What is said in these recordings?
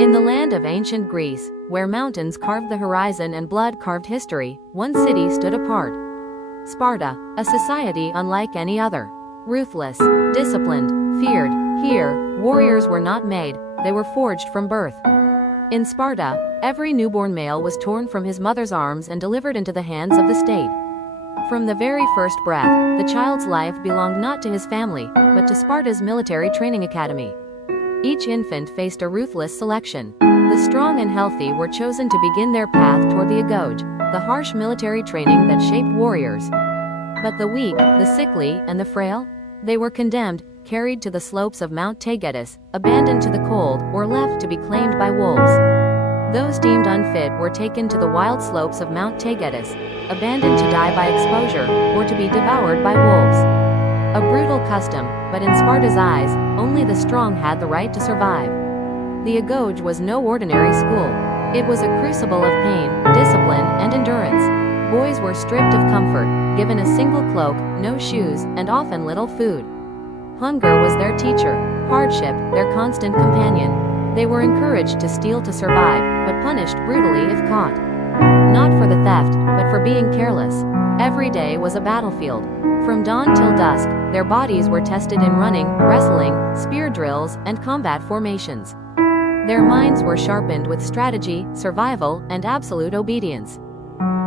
In the land of ancient Greece, where mountains carved the horizon and blood carved history, one city stood apart. Sparta, a society unlike any other. Ruthless, disciplined, feared. Here, warriors were not made, they were forged from birth. In Sparta, every newborn male was torn from his mother's arms and delivered into the hands of the state. From the very first breath, the child's life belonged not to his family, but to Sparta's military training academy. Each infant faced a ruthless selection. The strong and healthy were chosen to begin their path toward the Agōgē, the harsh military training that shaped warriors. But the weak, the sickly, and the frail? They were condemned, carried to the slopes of Mount Taygetus, abandoned to the cold, or left to be claimed by wolves. Those deemed unfit were taken to the wild slopes of Mount Taygetus, abandoned to die by exposure, or to be devoured by wolves. A brutal custom, but in Sparta's eyes, only the strong had the right to survive. The Agōgē was no ordinary school. It was a crucible of pain, discipline, and endurance. Boys were stripped of comfort, given a single cloak, no shoes, and often little food. Hunger was their teacher, hardship, their constant companion. They were encouraged to steal to survive, but punished brutally if caught. Not for the theft, but for being careless. Every day was a battlefield. From dawn till dusk, their bodies were tested in running, wrestling, spear drills, and combat formations. Their minds were sharpened with strategy, survival, and absolute obedience.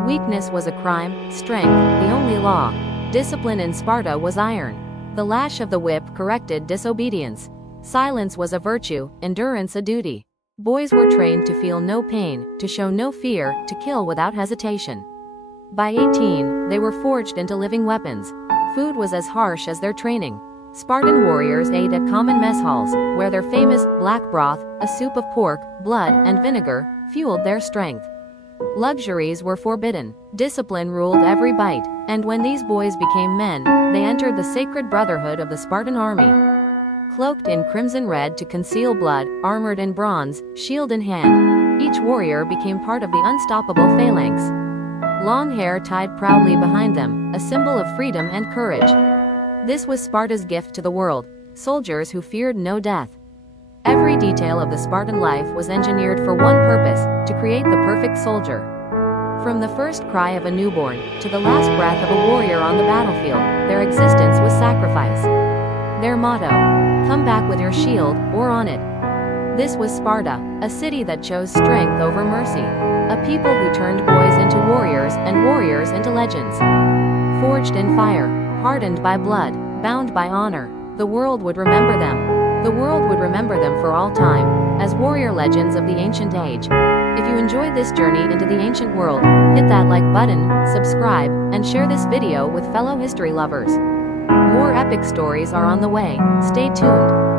Weakness was a crime, strength, the only law. Discipline in Sparta was iron. The lash of the whip corrected disobedience. Silence was a virtue, endurance a duty. Boys were trained to feel no pain, to show no fear, to kill without hesitation. By 18, they were forged into living weapons. Food was as harsh as their training. Spartan warriors ate at common mess halls, where their famous black broth, a soup of pork, blood, and vinegar, fueled their strength. Luxuries were forbidden. Discipline ruled every bite, and when these boys became men, they entered the sacred brotherhood of the Spartan army. Cloaked in crimson red to conceal blood, armored in bronze, shield in hand, each warrior became part of the unstoppable phalanx. Long hair tied proudly behind them, a symbol of freedom and courage. This was Sparta's gift to the world, soldiers who feared no death. Every detail of the Spartan life was engineered for one purpose, to create the perfect soldier. From the first cry of a newborn, to the last breath of a warrior on the battlefield, their existence was sacrifice. Their motto, "Come back with your shield, or on it." This was Sparta, a city that chose strength over mercy. A people who turned boys into warriors and warriors into legends. Forged in fire, hardened by blood, bound by honor, the world would remember them. The world would remember them for all time, as warrior legends of the ancient age. If you enjoyed this journey into the ancient world, hit that like button, subscribe, and share this video with fellow history lovers. More epic stories are on the way, stay tuned.